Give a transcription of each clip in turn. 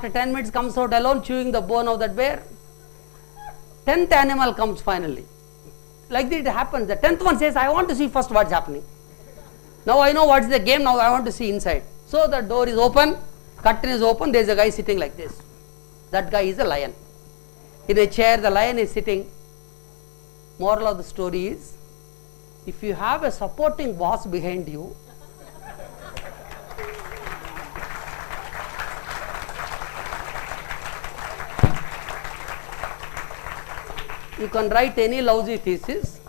After 10 minutes comes out alone chewing the bone of that bear. 10th animal comes finally. Like that it happens. The 10th one says, I want to see first what's happening. Now I know what's the game, now I want to see inside. So the door is open, curtain is open, there is a guy sitting like this. That guy is a lion. In a chair the lion is sitting. Moral of the story is, if you have a supporting boss behind you, you can write any lousy thesis,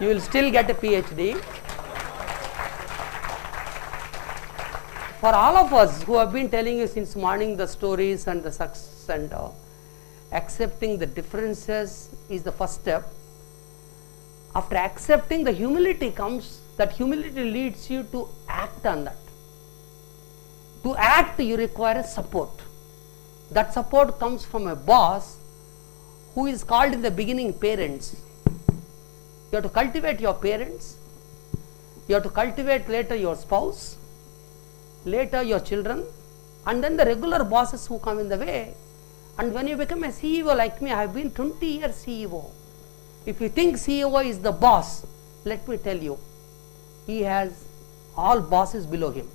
you will still get a PhD. For all of us who have been telling you since morning the stories and the success and accepting the differences is the first step. After accepting, the humility comes. That humility leads you to act on that. To act, you require support. That support comes from a boss who is called in the beginning parents. You have to cultivate your parents, you have to cultivate later your spouse, later your children, and then the regular bosses who come in the way. And when you become a CEO like me, I have been 20 years CEO. If you think CEO is the boss, let me tell you, he has all bosses below him.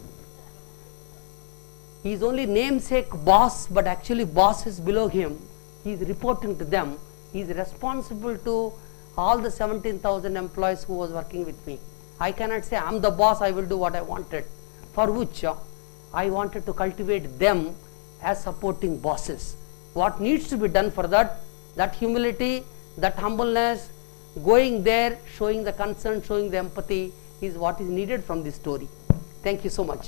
He is only namesake boss, but actually bosses below him. He is reporting to them. He is responsible to all the 17,000 employees who was working with me. I cannot say I am the boss, I will do what I wanted, for which I wanted to cultivate them as supporting bosses. What needs to be done for that? That humility, that humbleness, going there, showing the concern, showing the empathy is what is needed from this story. Thank you so much.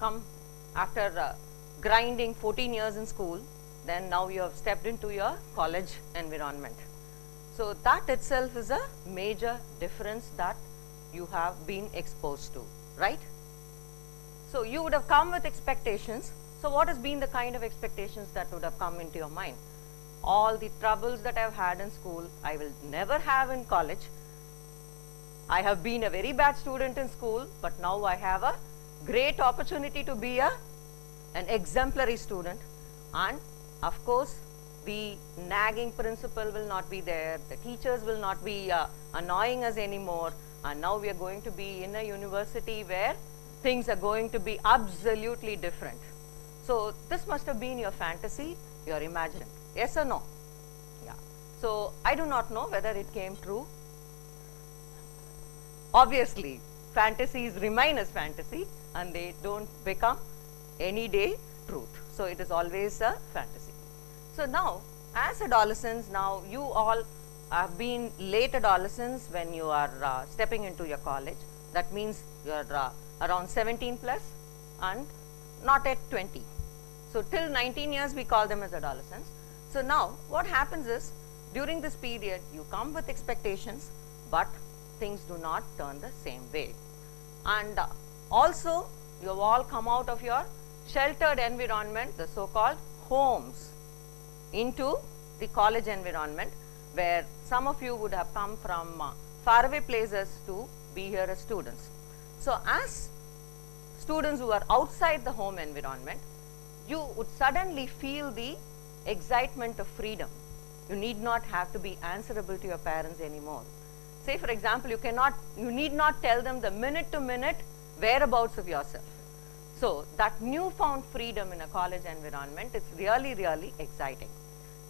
Come after grinding 14 years in school, then now you have stepped into your college environment. So that itself is a major difference that you have been exposed to, right? So you would have come with expectations. So what has been the kind of expectations that would have come into your mind? All the troubles that I have had in school, I will never have in college. I have been a very bad student in school, but now I have a great opportunity to be an exemplary student, and of course the nagging principal will not be there, the teachers will not be annoying us anymore, and now we are going to be in a university where things are going to be absolutely different. So this must have been your fantasy, your imagination. Yes or no? Yeah. So I do not know whether it came true. Obviously fantasies remain as fantasy and they don't become any day truth. So it is always a fantasy. So now as adolescents, now you all have been late adolescents when you are stepping into your college. That means you are around 17 plus and not at 20. So till 19 years we call them as adolescents. So now what happens is, during this period you come with expectations, but things do not turn the same way. And also you have all come out of your sheltered environment, the so-called homes, into the college environment, where some of you would have come from faraway places to be here as students. So as students who are outside the home environment, you would suddenly feel the excitement of freedom. You need not have to be answerable to your parents anymore. Say for example, you need not tell them the minute to minute whereabouts of yourself. So that newfound freedom in a college environment is really, really exciting.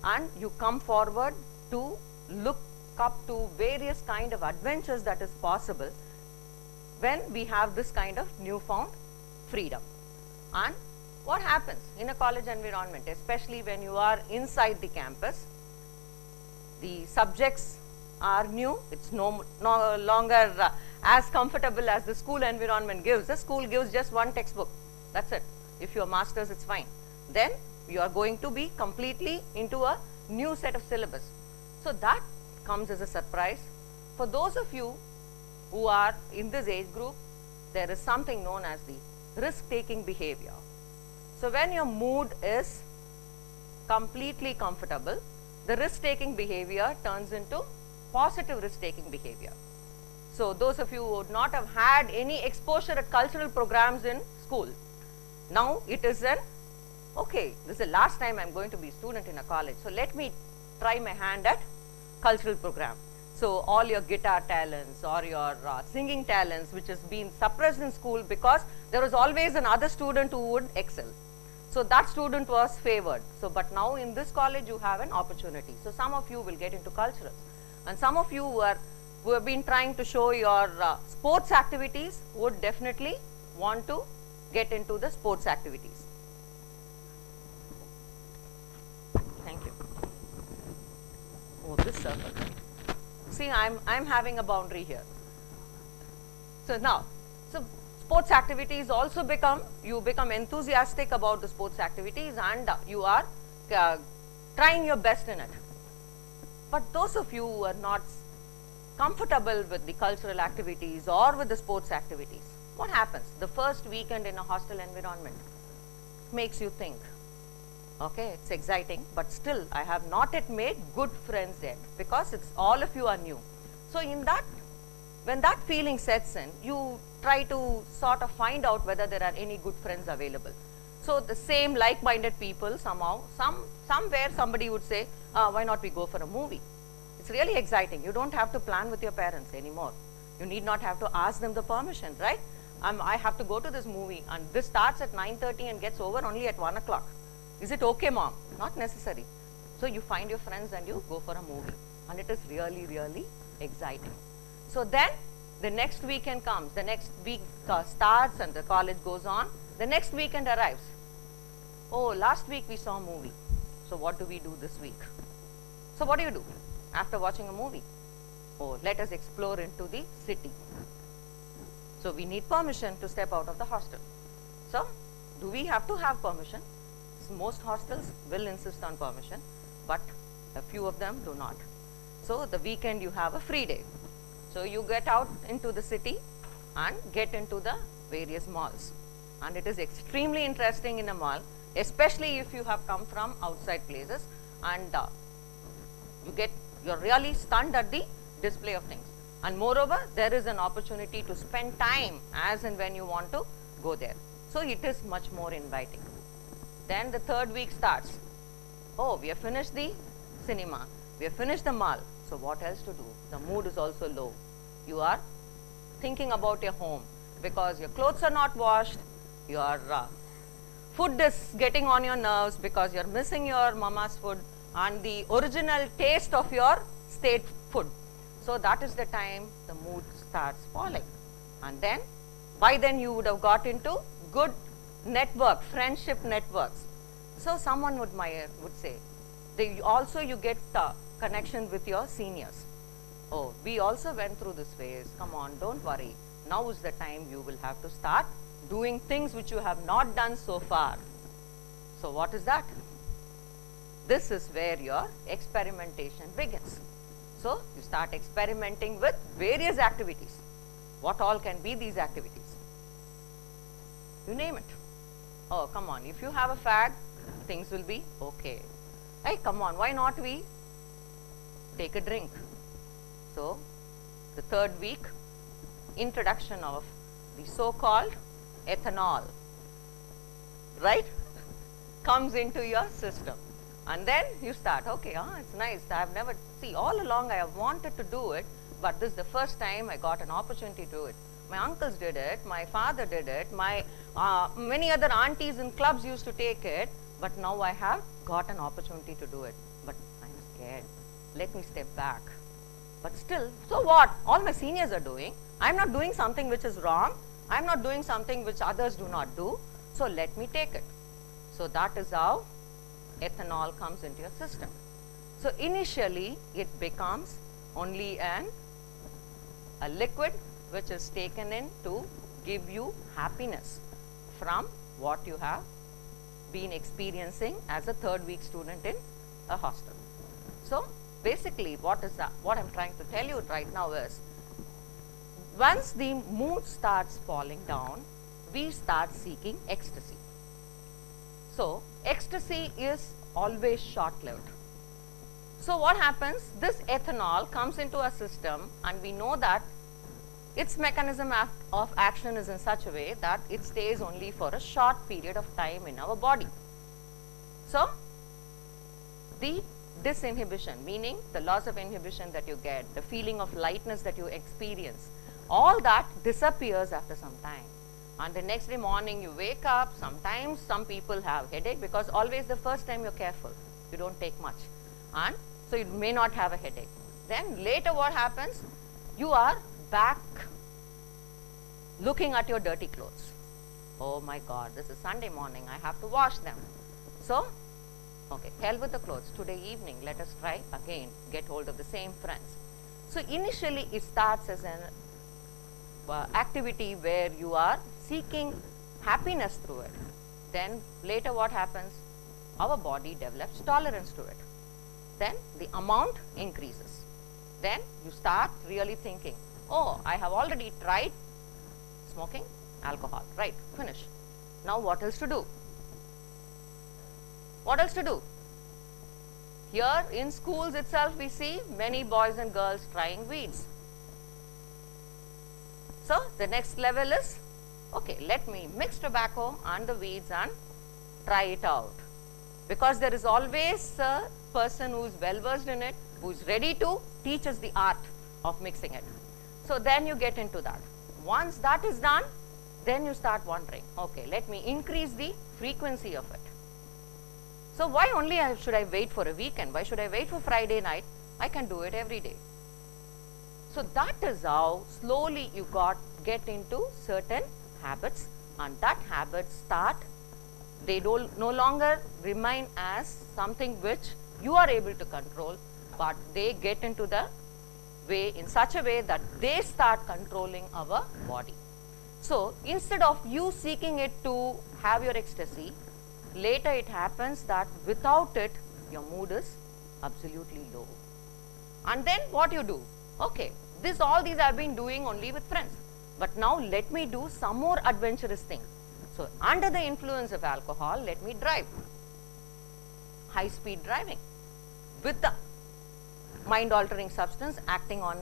And you come forward to look up to various kind of adventures that is possible when we have this kind of newfound freedom. And what happens in a college environment, especially when you are inside the campus, the subjects are new. It's no longer as comfortable as the school environment gives. The school gives just one textbook. That's it. If you're masters, it's fine. Then you are going to be completely into a new set of syllabus. So that comes as a surprise. For those of you who are in this age group, there is something known as the risk-taking behavior. So when your mood is completely comfortable, the risk-taking behavior turns into positive risk-taking behavior. So those of you who would not have had any exposure at cultural programs in school, now it is an, okay, this is the last time I'm going to be a student in a college, so let me try my hand at cultural program. So all your guitar talents or your singing talents, which has been suppressed in school because there was always another student who would excel. So that student was favored. So but now in this college you have an opportunity. So some of you will get into cultural, and some of you who have been trying to show your sports activities would definitely want to get into the sports activities. Thank you. Oh, this circle. See, I'm having a boundary here. So now, so sports activities also you become enthusiastic about the sports activities, and you are trying your best in it. But those of you who are not comfortable with the cultural activities or with the sports activities, what happens? The first weekend in a hostel environment makes you think, okay, it's exciting, but still I have not yet made good friends yet, because it's all of you are new. So in that, when that feeling sets in, you try to sort of find out whether there are any good friends available. So the same like-minded people, somehow, somewhere somebody would say, why not we go for a movie? It's really exciting. You don't have to plan with your parents anymore. You need not have to ask them the permission, right? I have to go to this movie, and this starts at 9:30 and gets over only at 1 o'clock. Is it okay, mom? Not necessary. So you find your friends and you go for a movie, and it is really, really exciting. So then the next weekend comes, the next week starts, and the college goes on. The next weekend arrives. Oh, last week we saw a movie. So what do we do this week? So what do you do after watching a movie? Oh, let us explore into the city. So we need permission to step out of the hostel. So do we have to have permission? Most hostels will insist on permission, but a few of them do not. So the weekend you have a free day. So you get out into the city and get into the various malls. And it is extremely interesting in a mall, especially if you have come from outside places, and you're really stunned at the display of things. And moreover, there is an opportunity to spend time as and when you want to go there. So it is much more inviting. Then the third week starts. Oh, we have finished the cinema. We have finished the mall. So what else to do? The mood is also low. You are thinking about your home because your clothes are not washed. Your food is getting on your nerves because you're missing your mama's food and the original taste of your state food. So that is the time the mood starts falling. And then, by then you would have got into good network, friendship networks. So someone would say, you get connection with your seniors. Oh, we also went through this phase. Come on, don't worry. Now is the time you will have to start doing things which you have not done so far. So what is that? This is where your experimentation begins. So you start experimenting with various activities. What all can be these activities? You name it. Oh, come on, if you have a fag, things will be okay. Hey, come on, why not we take a drink? So the third week, introduction of the so-called ethanol, right, comes into your system. And then you start, okay, it's nice. I've never, all along I have wanted to do it, but this is the first time I got an opportunity to do it. My uncles did it, my father did it, my many other aunties in clubs used to take it, but now I have got an opportunity to do it. But I'm scared. Let me step back. But still, so what? All my seniors are doing. I'm not doing something which is wrong. I'm not doing something which others do not do. So let me take it. So that is how ethanol comes into your system. So initially, it becomes only a liquid which is taken in to give you happiness from what you have been experiencing as a third week student in a hostel. So basically, what I'm trying to tell you right now is, once the mood starts falling down, we start seeking ecstasy. So ecstasy is always short-lived. So what happens? This ethanol comes into our system, and we know that its mechanism of action is in such a way that it stays only for a short period of time in our body. So the disinhibition, meaning the loss of inhibition that you get, the feeling of lightness that you experience, all that disappears after some time. And the next day morning you wake up, sometimes some people have headache, because always the first time you're careful, you don't take much, and so you may not have a headache. Then later what happens? You are back looking at your dirty clothes. Oh my God, this is Sunday morning, I have to wash them. So, okay, hell with the clothes. Today evening, let us try again, get hold of the same friends. So initially it starts as an activity where you are seeking happiness through it. Then later what happens? Our body develops tolerance to it. Then the amount increases. Then you start really thinking, oh, I have already tried smoking alcohol, right, finish. Now what else to do? What else to do? Here in schools itself we see many boys and girls trying weeds. So the next level is, okay, let me mix tobacco and the weeds and try it out. Because there is always a person who is well versed in it, who is ready to teach us the art of mixing it. So then you get into that. Once that is done, then you start wondering, okay, let me increase the frequency of it. So why only should I wait for a weekend? Why should I wait for Friday night? I can do it every day. So that is how slowly you get into certain habits, and that habits start, they no longer remain as something which you are able to control, but they get into the way in such a way that they start controlling our body. So instead of you seeking it to have your ecstasy, later it happens that without it your mood is absolutely low. And then what you do? Okay, all these I've been doing only with friends, but now let me do some more adventurous thing. So under the influence of alcohol, let me drive. High speed driving with the mind altering substance acting on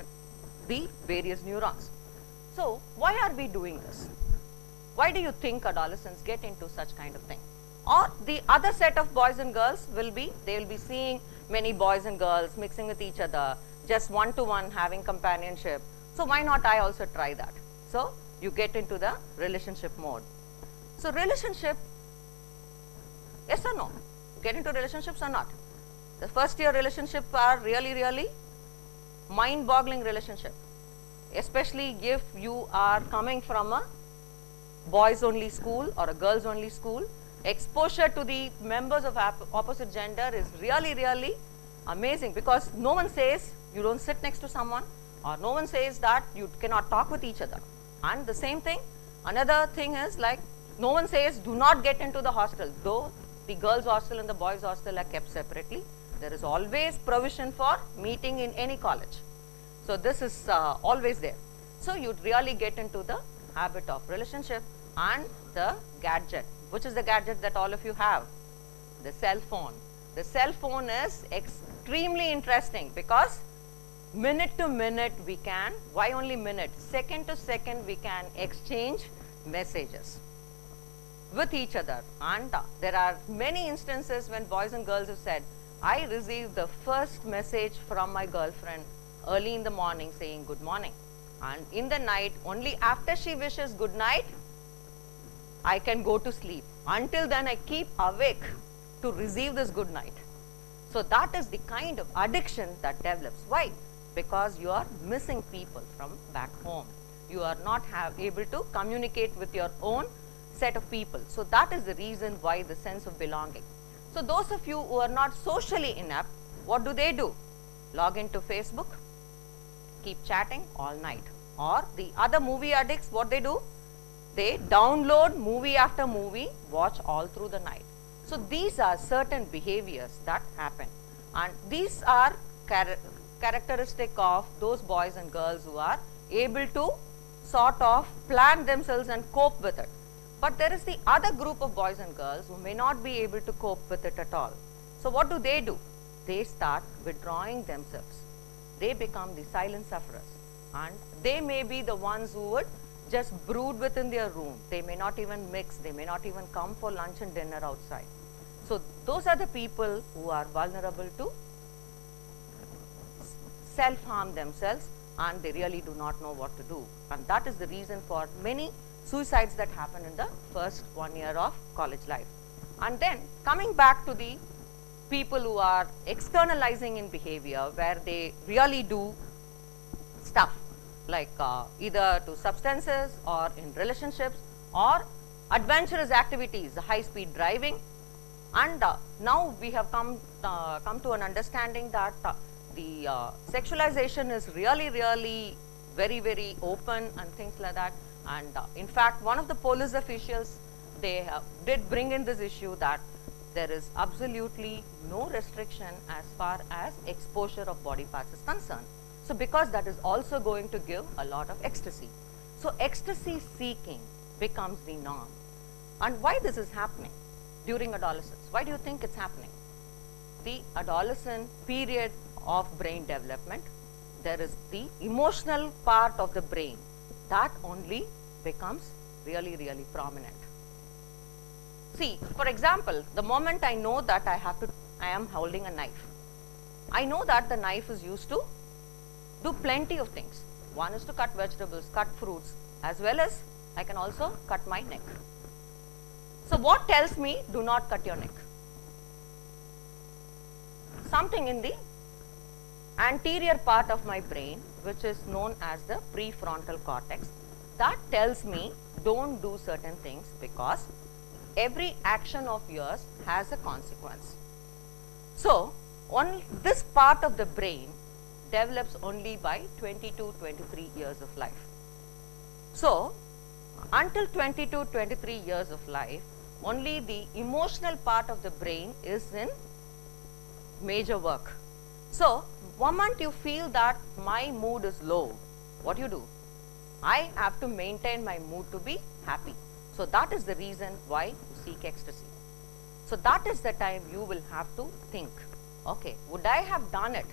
the various neurons. So why are we doing this? Why do you think adolescents get into such kind of thing? Or the other set of boys and girls will be, they will be seeing many boys and girls mixing with each other, just one-to-one having companionship. So why not I also try that? So you get into the relationship mode. So relationship, yes or no? Get into relationships or not? The first year relationships are really mind-boggling relationship, especially if you are coming from a boys only school or a girls only school. Exposure to the members of opposite gender is really amazing, because no one says you don't sit next to someone, or no one says that you cannot talk with each other. And the same thing, another thing is like, no one says do not get into the hostel, though the girls hostel and the boys hostel are kept separately. There is always provision for meeting in any college. So this is always there. So you really get into the habit of relationship. And the gadget, which is the gadget that all of you have, the cell phone. The cell phone is extremely interesting, because minute to minute we can, why only minute, second to second we can exchange messages with each other. And there are many instances when boys and girls have said, I received the first message from my girlfriend early in the morning saying good morning, and in the night, only after she wishes good night, I can go to sleep. Until then I keep awake to receive this good night. So that is the kind of addiction that develops. Why? Because you are missing people from back home. You are not able to communicate with your own set of people. So that is the reason why the sense of belonging. So those of you who are not socially inept, what do? Log into Facebook, keep chatting all night. Or the other movie addicts, what they do? They download movie after movie, watch all through the night. So these are certain behaviors that happen, and these are characteristic of those boys and girls who are able to sort of plan themselves and cope with it. But there is the other group of boys and girls who may not be able to cope with it at all. So what do? They start withdrawing themselves. They become the silent sufferers, and they may be the ones who would just brood within their room. They may not even mix, they may not even come for lunch and dinner outside. So those are the people who are vulnerable to self-harm themselves, and they really do not know what to do. And that is the reason for many suicides that happen in the first 1 year of college life. And then coming back to the people who are externalizing in behavior, where they really do stuff like either to substances or in relationships or adventurous activities, high-speed driving. And now we have come to an understanding that the sexualization is really very open and things like that. And in fact, one of the police officials, they did bring in this issue that there is absolutely no restriction as far as exposure of body parts is concerned. So because that is also going to give a lot of ecstasy. So ecstasy seeking becomes the norm. And why this is happening during adolescence? Why do you think it's happening? The adolescent period of brain development, there is the emotional part of the brain that only becomes really prominent. See, for example, the moment I know that I am holding a knife, I know that the knife is used to do plenty of things. One is to cut vegetables, cut fruits, as well as I can also cut my neck. So what tells me do not cut your neck? Something in the anterior part of my brain, which is known as the prefrontal cortex, that tells me don't do certain things because every action of yours has a consequence. So this part of the brain develops only by 22, 23 years of life. So until 22, 23 years of life, only the emotional part of the brain is in major work. So moment you feel that my mood is low, what you do? I have to maintain my mood to be happy. So that is the reason why you seek ecstasy. So that is the time you will have to think, okay, would I have done it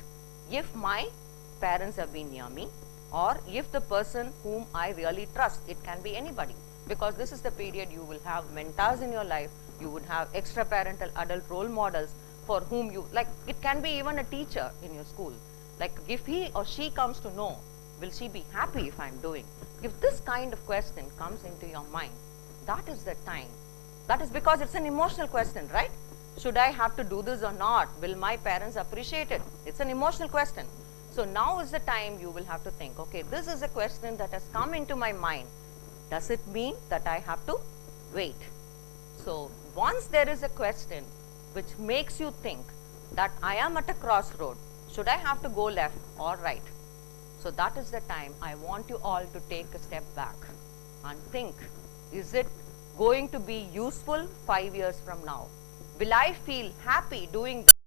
if my parents have been near me, or if the person whom I really trust, it can be anybody, because this is the period you will have mentors in your life, you would have extra parental adult role models for whom you, like it can be even a teacher in your school, like if he or she comes to know, will she be happy if I'm doing? If this kind of question comes into your mind, that is the time. That is because it's an emotional question, right? Should I have to do this or not? Will my parents appreciate it? It's an emotional question. So now is the time you will have to think, okay, this is a question that has come into my mind. Does it mean that I have to wait? So once there is a question which makes you think that I am at a crossroad, should I have to go left or right? So that is the time I want you all to take a step back and think, is it going to be useful 5 years from now? Will I feel happy doing